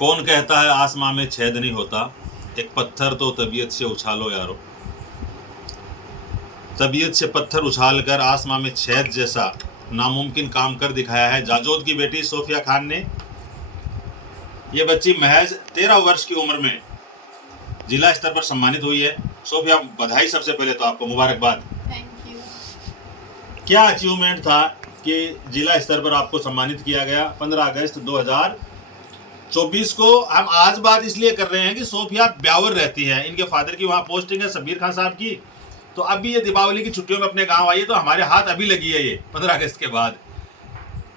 कौन कहता है आसमां में छेद नहीं होता, एक पत्थर तो तबीयत से उछालो यारो। तबीयत से पत्थर उछालकर आसमां में छेद जैसा नामुमकिन काम कर दिखाया है जाजोद की बेटी सोफिया खान ने। ये बच्ची महज 13 वर्ष की उम्र में जिला स्तर पर सम्मानित हुई है। सोफिया, बधाई सबसे पहले तो आपको, मुबारकबाद। Thank you. क्या अचीवमेंट था कि जिला स्तर पर आपको सम्मानित किया गया 15 अगस्त 2024 को? हम आज बात इसलिए कर रहे हैं कि सोफिया ब्यावर रहती है, इनके फादर की वहाँ पोस्टिंग है शब्बीर खान साहब की। तो अभी ये दीपावली की छुट्टियों में अपने गांव आई है, तो हमारे हाथ अभी लगी है ये 15 अगस्त के बाद।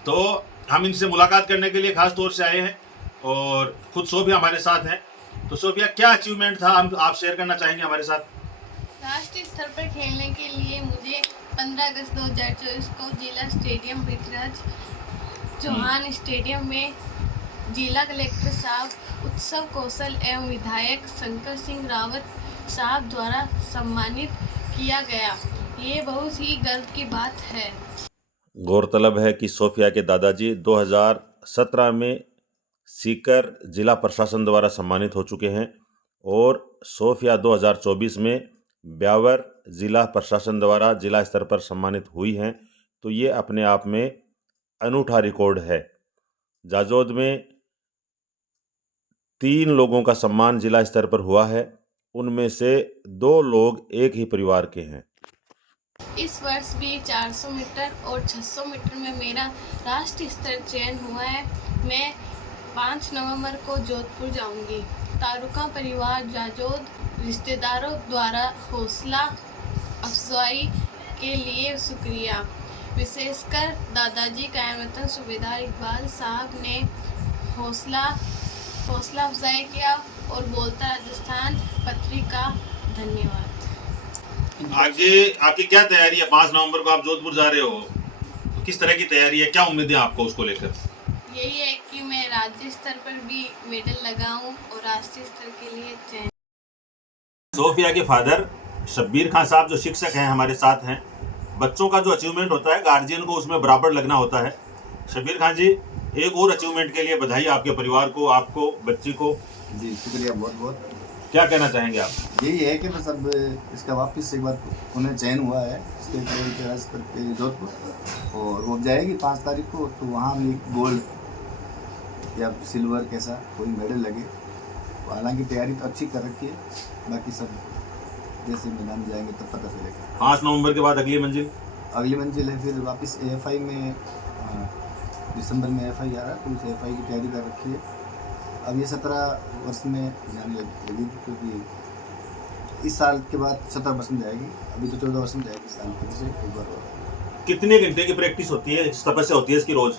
तो हम इनसे मुलाकात करने के लिए खास तौर से आए हैं और खुद सोफिया हमारे साथ हैं। तो सोफिया, क्या अचीवमेंट था हम आप शेयर करना चाहेंगे हमारे साथ? राष्ट्रीय स्तर पर खेलने के लिए मुझे 15 अगस्त 2024 को जिला स्टेडियम पृथ्वीराज चौहान स्टेडियम में जिला कलेक्टर साहब, उत्सव कौशल एवं विधायक शंकर सिंह रावत साहब द्वारा सम्मानित किया गया। ये बहुत ही गर्व की बात है। गौरतलब है कि सोफिया के दादाजी 2017 में सीकर जिला प्रशासन द्वारा सम्मानित हो चुके हैं और सोफिया 2024 में ब्यावर जिला प्रशासन द्वारा जिला स्तर पर सम्मानित हुई हैं। तो ये अपने आप में अनूठा रिकॉर्ड है। जाजोद में 3 लोगों का सम्मान जिला स्तर पर हुआ है, उनमें से 2 लोग एक ही परिवार के हैं। इस वर्ष भी 400 मीटर और 600 मीटर में मेरा राष्ट्रीय स्तर चयन हुआ है। मैं 5 नवंबर को जोधपुर जाऊंगी। तारुका परिवार जाजोद रिश्तेदारों द्वारा हौसला अफजाई के लिए शुक्रिया। विशेषकर दादाजी कायम वतन सूबेदार इकबाल साहब ने हौसला अफजाई किया और बोलता राजस्थान पत्रिका धन्यवाद। आगे आपकी क्या तैयारी है? 5 नवंबर को आप जोधपुर जा रहे हो, तो किस तरह की तैयारी है, क्या उम्मीदें आपको उसको लेकर? यही है कि मैं राज्य स्तर पर भी मेडल लगाऊं और राष्ट्रीय स्तर के लिए चयन। सोफिया के फादर शब्बीर खान साहब जो शिक्षक हैं हमारे साथ हैं। बच्चों का जो अचीवमेंट होता है गार्जियन को उसमें बराबर लगना होता है। शब्बीर खान जी, एक और अचीवमेंट के लिए बधाई आपके परिवार को, आपको, बच्ची को। जी शुक्रिया, बहुत बहुत। क्या कहना चाहेंगे आप? यही है कि बस अब इसका वापस एक बार उन्हें चयन हुआ है स्टेट लेवल के राज्य स्तर के जोधपुर, और वो जाएगी 5 तारीख को, तो वहाँ भी गोल्ड या सिल्वर कैसा कोई मेडल लगे। हालांकि तैयारी तो अच्छी कर रखी है, बाकी सब जैसे मैदान में जाएंगे तब पता चलेगा। 5 नवंबर के बाद अगली मंजिल है फिर वापस AFI में, दिसंबर में AFI आ रहा है, तो उस AFI की तैयारी कर रखी है। अब ये 17 वर्ष में जाने लगेगी, क्योंकि इस साल के बाद 17 वर्ष में जाएगी। अभी तो 14 वर्ष में जाएगी इस साल से एक बार। कितने घंटे की प्रैक्टिस होती है, तपस्या होती है इसकी रोज?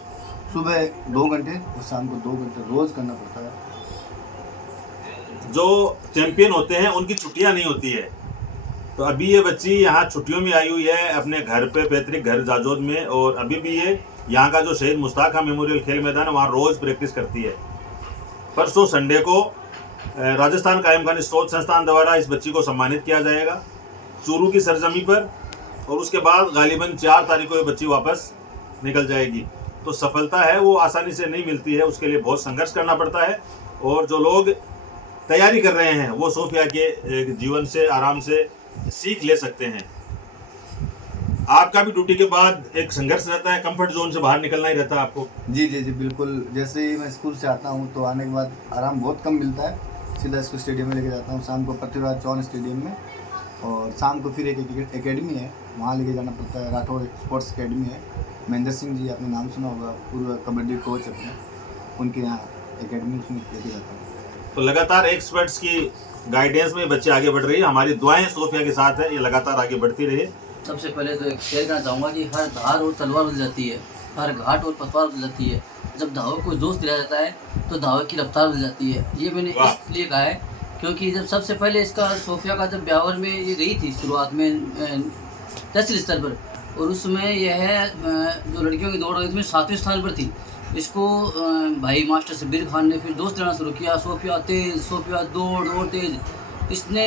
सुबह 2 घंटे और शाम को 2 घंटे रोज करना पड़ता है। जो चैंपियन होते हैं उनकी छुट्टियां नहीं होती है, तो अभी ये बच्ची यहाँ छुट्टियों में आई हुई है अपने घर पे, पैतृक घर जाजोद में, और अभी भी ये यहाँ का जो शहीद मुश्ताक खान मेमोरियल खेल मैदान है वहाँ रोज प्रैक्टिस करती है। परसों संडे को राजस्थान कायम खान स्पोर्ट्स संस्थान द्वारा इस बच्ची को सम्मानित किया जाएगा चूरू की सरजमी पर, और उसके बाद गालिबन 4 तारीख को ये बच्ची वापस निकल जाएगी। तो सफलता है वो आसानी से नहीं मिलती है, उसके लिए बहुत संघर्ष करना पड़ता है। और जो लोग तैयारी कर रहे हैं वो सोफिया के जीवन से आराम से सीख ले सकते हैं। आपका भी ड्यूटी के बाद एक संघर्ष रहता है, कंफर्ट जोन से बाहर निकलना ही रहता है आपको। जी जी जी बिल्कुल। जैसे ही मैं स्कूल से आता हूँ तो आने के बाद आराम बहुत कम मिलता है। सीधा इसको स्टेडियम में लेके जाता हूँ, शाम को पृथ्वीराज चौहान स्टेडियम में, और शाम को फिर एक एकेडमी है वहाँ लेके जाना पड़ता है। राठौड़ स्पोर्ट्स अकेडमी है, महेंद्र सिंह जी आपने नाम सुना होगा, पूर्व कबड्डी कोच अपने, उनके यहाँ एकेडमी, उसमें लेके जाता हूँ। तो लगातार एक्सपर्ट्स की गाइडेंस में बच्चे आगे बढ़ रही है। हमारी दुआएं सोफिया के साथ है, ये लगातार आगे बढ़ती रहे। सबसे पहले तो एक शेयर करना चाहूँगा कि हर धार और तलवार बदल जाती है, हर घाट और पतवार बदल जाती है। जब धावक को जोश दिलाया जाता है तो धावक की रफ्तार बदल जाती है। ये मैंने इसलिए कहा है क्योंकि जब सबसे पहले इसका सोफिया का जब ब्यावर में ये गई थी शुरुआत में तहसील स्तर पर, और उसमें यह जो लड़कियों की दौड़ रही थी उसमें 7वें स्थान पर थी। इसको भाई मास्टर शब्बीर खान ने फिर दोस्त देना शुरू किया, सोफिया तेज़, सोफिया दौड़ तेज़। इसने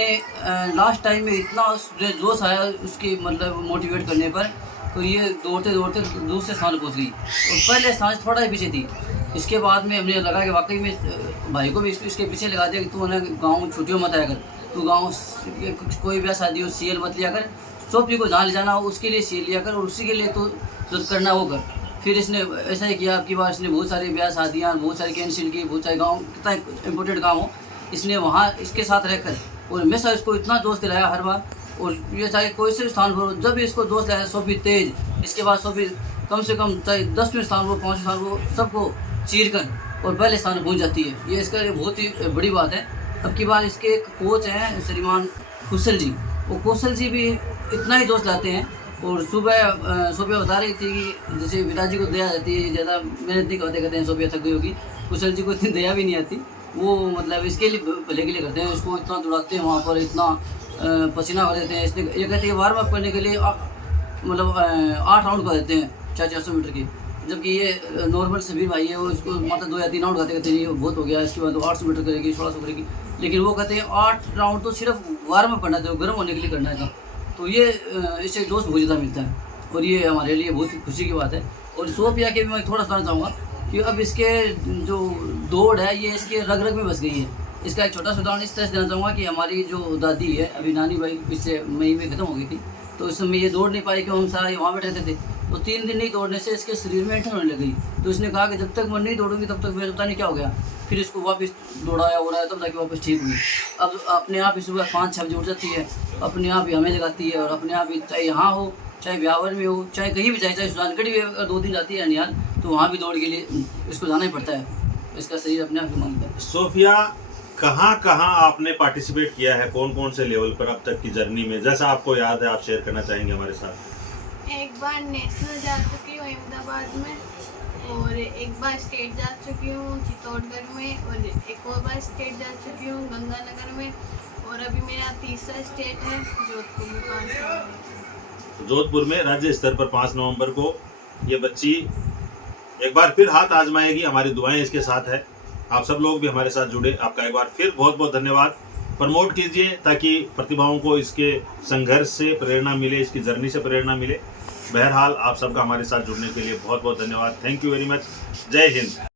लास्ट टाइम में इतना जोश आया उसके मतलब मोटिवेट करने पर, तो ये दौड़ते दूसरे स्थान पर पहुंच गई, और पहले स्थान से थोड़ा ही पीछे थी। इसके बाद में हमने लगा कि वाकई में भाई को भी इसके पीछे लगा दिया कि तू ना गाँव छुट्टियों मत आया कर, तू गाँव कोई ब्याह शादी हो सीएल मत लिया कर, सोफी को जहाँ ले जाना हो उसके लिए सीएल लिया कर और उसी के लिए तो जो करना वो कर। फिर इसने ऐसा ही किया, आपकी बार इसने बहुत सारी ब्याह शादियाँ बहुत सारी कैंसिल की, बहुत सारे गाँव कितना इम्पोर्टेंट काम हो इसने वहाँ इसके साथ रहकर और हमेशा इसको इतना दोस्त दिलाया हर बार। और ये चाहे कोई से भी स्थान पर हो, जब भी इसको दोस्त लाया सोफी तेज, इसके बाद सोफी कम से कम चाहे 10वें स्थान को 5वें स्थान को सबको चीर कर और पहले स्थान पहुँच जाती है। ये इसका बहुत ही बड़ी बात है। अब की बार इसके एक कोच हैं श्रीमान कुशल जी, वो कौशल जी भी इतना ही दोस्त लाते हैं। और सुबह बता रही थी कि जैसे पिताजी को दया आती है, ज़्यादा मेहनत नहीं कहते हैं सुबह थक गई होगी, कुशल जी को इतनी दया भी नहीं आती, वो मतलब इसके लिए भले के लिए करते हैं। इसको इतना दौड़ाते हैं वहाँ पर, इतना पसीना भर देते हैं। इसने ये कहते हैं वार्म अप करने के लिए मतलब 8 राउंड कर देते हैं 400 मीटर की, जबकि ये नॉर्मल सभी भाई है वो इसको मतलब 2 या 3 राउंड कहते हैं ये बहुत हो गया, इसके बाद 800 मीटर करेगी 1600 करेगी, लेकिन वो कहते हैं 8 राउंड तो सिर्फ वार्म अप करना है, गर्म होने के लिए करना है। तो ये इससे जोश बहुत ज़्यादा मिलता है और ये हमारे लिए बहुत ही खुशी की बात है। और सोफिया के भी मैं थोड़ा सा चाहूँगा कि अब इसके जो दौड़ है ये इसके रग रग में बस गई है। इसका एक छोटा सा उदाहरण इस तरह से देना चाहूँगा कि हमारी जो दादी है, अभी नानी भाई पिछले मई में ख़त्म हो गई थी, तो इस समय ये दौड़ नहीं पाई क्योंकि हम सारे वहाँ बैठे रहते थे। तो 3 दिन नहीं दौड़ने से इसके शरीर में ऐंठन होने लग गई। तो इसने कहा कि जब तक मैं नहीं दौड़ूंगी तब तक मेरा पता नहीं क्या हो गया। फिर इसको वापस दौड़ाया हो रहा है तब जाके वापस ठीक हुई। अब अपने आप ही सुबह 5-6 बजे उठ जाती है, अपने आप ही हमें जगाती है और अपने आप ही चाहे यहाँ हो चाहे ब्यावर में हो चाहे कहीं भी चाहे सुजानगढ़ भी अगर 2 दिन जाती है ननिहाल तो वहाँ भी दौड़ के लिए इसको जाना ही पड़ता है, इसका शरीर अपने आप ही मांगता है। सोफिया कहाँ आपने पार्टिसिपेट किया है, कौन कौन से लेवल पर अब तक की जर्नी में, जैसा आपको याद है आप शेयर करना चाहेंगे हमारे साथ? एक बार नेशनल जा चुकी हूँ अहमदाबाद में, और एक बार स्टेट जा चुकी हूँ चित्तौड़गढ़ में, और एक और बार स्टेट जा चुकी हूँ गंगानगर में, और अभी मेरा तीसरा स्टेट है जोधपुर में 5 नवंबर। जोधपुर में राज्य स्तर पर 5 नवंबर को ये बच्ची एक बार फिर हाथ आजमाएगी। हमारी दुआएं इसके साथ है। आप सब लोग भी हमारे साथ जुड़े, आपका एक बार फिर बहुत बहुत धन्यवाद। प्रमोट कीजिए ताकि प्रतिभाओं को इसके संघर्ष से प्रेरणा मिले, इसकी जर्नी से प्रेरणा मिले। बहरहाल आप सबका हमारे साथ जुड़ने के लिए बहुत बहुत धन्यवाद। Thank you very much. जय हिंद।